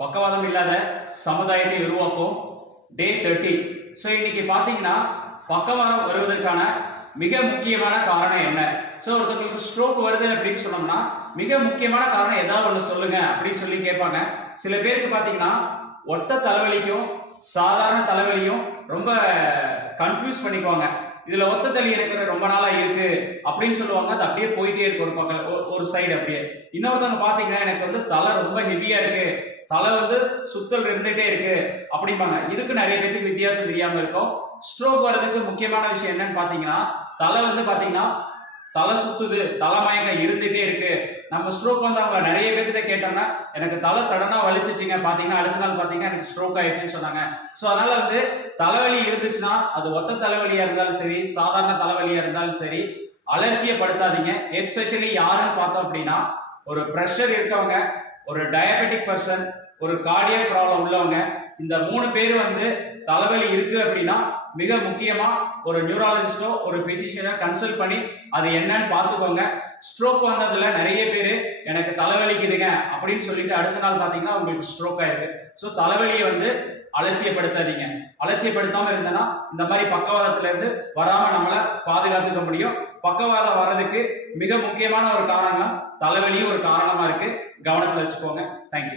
பக்கவாதம் இல்லாத சமுதாயத்தை உருவாக்கும் டே தேர்ட்டி ஸோ இன்னைக்கு பார்த்தீங்கன்னா பக்கவாதம் வருவதற்கான மிக முக்கியமான காரணம் என்ன? ஸோ ஒருத்தவங்களுக்கு ஸ்ட்ரோக் வருது அப்படின்னு சொன்னோம்னா மிக முக்கியமான காரணம் ஏதாவது ஒன்று சொல்லுங்க அப்படின்னு சொல்லி கேட்பாங்க. சில பேருக்கு பார்த்தீங்கன்னா ஒத்த தலைவலிக்கும் சாதாரண தலைவலியும் ரொம்ப கன்ஃபியூஸ் பண்ணிக்குவாங்க. இதில் ஒத்த தலி எனக்கு ரொம்ப நாளாக இருக்கு அப்படின்னு சொல்லுவாங்க. அது அப்படியே போயிட்டே இருக்கு ஒரு பக்கம் ஒரு சைடு அப்படியே. இன்னொருத்தவங்க பார்த்தீங்கன்னா எனக்கு வந்து தலை ரொம்ப ஹெவியாக இருக்கு. தலை வந்து சுத்தல் இருந்துகிட்டே இருக்கு அப்படிம்பாங்க. இதுக்கு நிறைய பேத்துக்கு வித்தியாசம் தெரியாம இருக்கும். ஸ்ட்ரோக் வர்றதுக்கு முக்கியமான விஷயம் என்னன்னு பாத்தீங்கன்னா தலை வந்து பாத்தீங்கன்னா தலை சுத்துது தலை மயக்கம் இருந்துட்டே இருக்கு. நம்ம ஸ்ட்ரோக் வந்து அவங்க நிறைய பேர்கிட்ட கேட்டோம்னா எனக்கு தலை சடனா வலிச்சிச்சிங்க பாத்தீங்கன்னா அடுத்த நாள் பாத்தீங்கன்னா எனக்கு ஸ்ட்ரோக் ஆயிடுச்சுன்னு சொன்னாங்க. ஸோ அதனால வந்து தலைவலி இருந்துச்சுன்னா அது ஒத்த தலைவலியா இருந்தாலும் சரி சாதாரண தலைவலியா இருந்தாலும் சரி அலர்ச்சியை படுத்தாதீங்க. எஸ்பெஷலி யாருன்னு பார்த்தோம் அப்படின்னா ஒரு ப்ரெஷர் இருக்கவங்க ஒரு டயபெட்டிக் பர்சன் ஒரு கார்டியல் ப்ராப்ளம் உள்ளவங்க இந்த மூணு பேர் வந்து தலைவலி இருக்குது அப்படின்னா மிக முக்கியமாக ஒரு நியூராலஜிஸ்டோ ஒரு ஃபிசிஷியனோ கன்சல்ட் பண்ணி அது என்னன்னு பார்த்துக்கோங்க. ஸ்ட்ரோக் வந்ததில் நிறைய பேர் எனக்கு தலைவலிக்குதுங்க அப்படின்னு சொல்லிட்டு அடுத்த நாள் பார்த்தீங்கன்னா உங்களுக்கு ஸ்ட்ரோக் ஆயிருக்கு. ஸோ தலைவலியை வந்து அலட்சியப்படுத்தாதீங்க. அலட்சியப்படுத்தாமல் இருந்தேன்னா இந்த மாதிரி பக்கவாதத்திலேருந்து வராமல் நம்மளை பாதுகாத்துக்க முடியும். பக்கவாதம் வர்றதுக்கு மிக முக்கியமான ஒரு காரணம் தலைவலியும் ஒரு காரணமாக இருக்குது கவனத்தில் வச்சுக்கோங்க. தேங்க்யூ